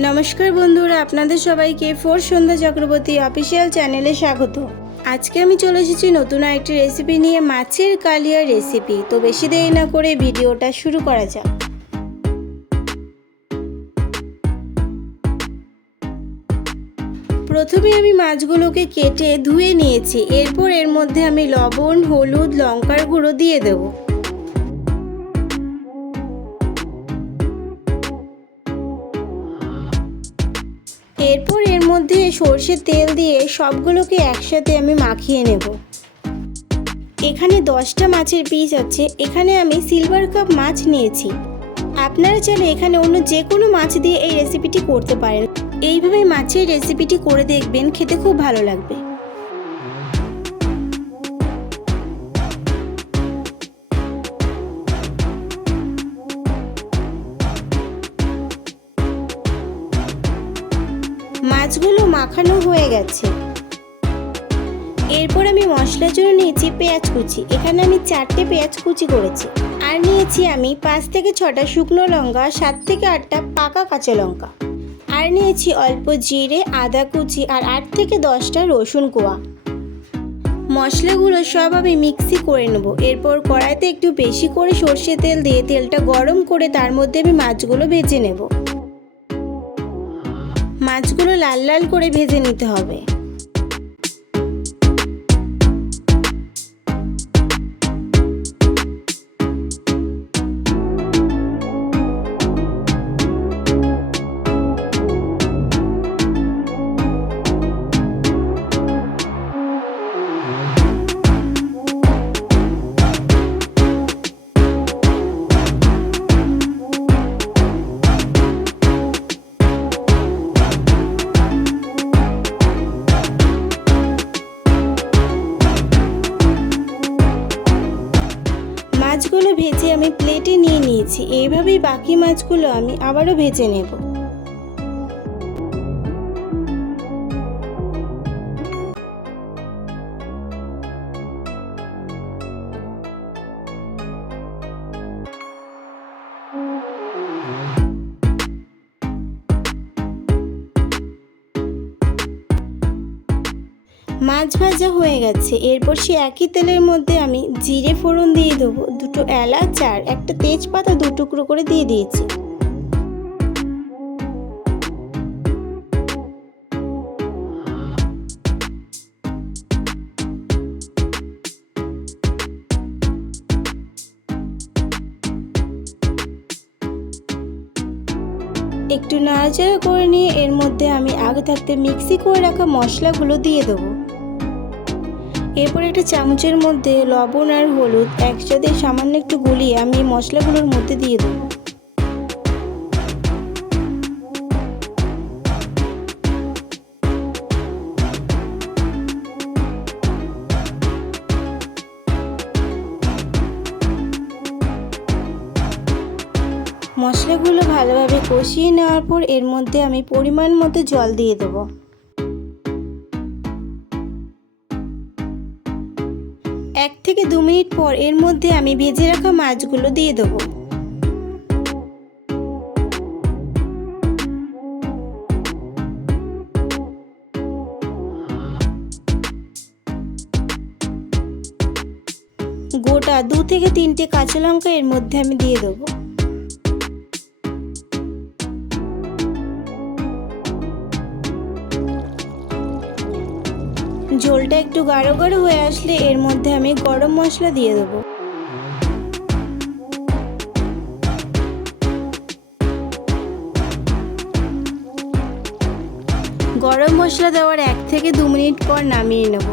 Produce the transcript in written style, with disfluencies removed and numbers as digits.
नमस्कार बंधुरा आपनादेर सबाइके फोर सन्ध्या चक्रवर्ती अफिशियल चैनेले स्वागत। आज के आमी चले एसेछि नतून आरेकटी रेसिपि निये माछेर कालिया रेसिपि। तो बेशी देरी ना करे भिडियोटा शुरू करा जाक। प्रथमे आमी माछगुलोके केटे धुए नियेछि। एरपर एर मध्ये आमी लवण हलुद लंकार गुঁড়ো दिए देब। एरपर एर मध्य सर्षेर तेल दिए सबगुलोके एकसाथे आमी माखिए नेब। एखाने 10टा माछेर पिस आछे। एखाने आमी सिलभार काप माछ नियेछि। आपनारा चाइले एखाने अन्य जे कोनो माछ दिए एई रेसिपिटी करते पारेन। एइभाবে माछेर रेसिपिटी करे देखबेन, खेते खूब भालो लागबे। মাছগুলো মাখানো হয়ে গেছে। এরপর আমি মশলার জন্য নিয়েছি পেঁয়াজ কুচি। এখানে আমি 4টে পেঁয়াজ কুচি করেছি। আর নিয়েছি আমি 5 থেকে 6টা শুকনো লঙ্কা, 7 থেকে 8টা পাকা কাঁচা লঙ্কা। আর নিয়েছি অল্প জিরে, আদা কুচি আর 8 থেকে 10টা রসুন কোয়া। মশলাগুলো সব আমি মিক্সি করে নেব। এরপর কড়াইতে একটু বেশি করে সরষের তেল দিয়ে তেলটা গরম করে তার মধ্যে আমি মাছগুলো ভেজে নেব। মাছগুলো লাল লাল করে ভেজে নিতে হবে। মাছগুলো ভেজে আমি প্লেটে নিয়ে নিয়েছি। এইভাবেই বাকি মাছগুলো আমি আবারও ভেজে নেব। মাছ ভাজা হয়ে গেছে। এরপর সে একই তেলের মধ্যে আমি জিরে ফোড়ন দিয়ে দেবো, 2টো এলাচ আর একটা তেজপাতা 2 টুকরো করে দিয়ে দিয়েছি। একটু নাড়াচাড়া করে নিয়ে এর মধ্যে আমি আগে থাকতে মিক্সি করে রাখা মশলাগুলো দিয়ে দেবো। এরপর একটা চামচের মধ্যে লবণ আর হলুদ একসাথে সামান্য একটু গুলিয়ে আমি মশলাগুলোর মধ্যে দিয়ে দেব। মশলাগুলো ভালোভাবে কষিয়ে নেওয়ার পর এর মধ্যে আমি পরিমাণ মতো জল দিয়ে দেব। 1 থেকে 2 মিনিট পর এর মধ্যে আমি ভেজে রাখা মাছগুলো দিয়ে দেব। গোটা 2 থেকে 3টে কাঁচা লঙ্কা এর মধ্যে আমি দিয়ে দেব। ঝোলটা একটু গাঢ় গাঢ় হয়ে আসলে এর মধ্যে আমি গরম মশলা দিয়ে দেব। গরম মশলা দেওয়ার 1 থেকে 2 মিনিট পর নামিয়ে নেব।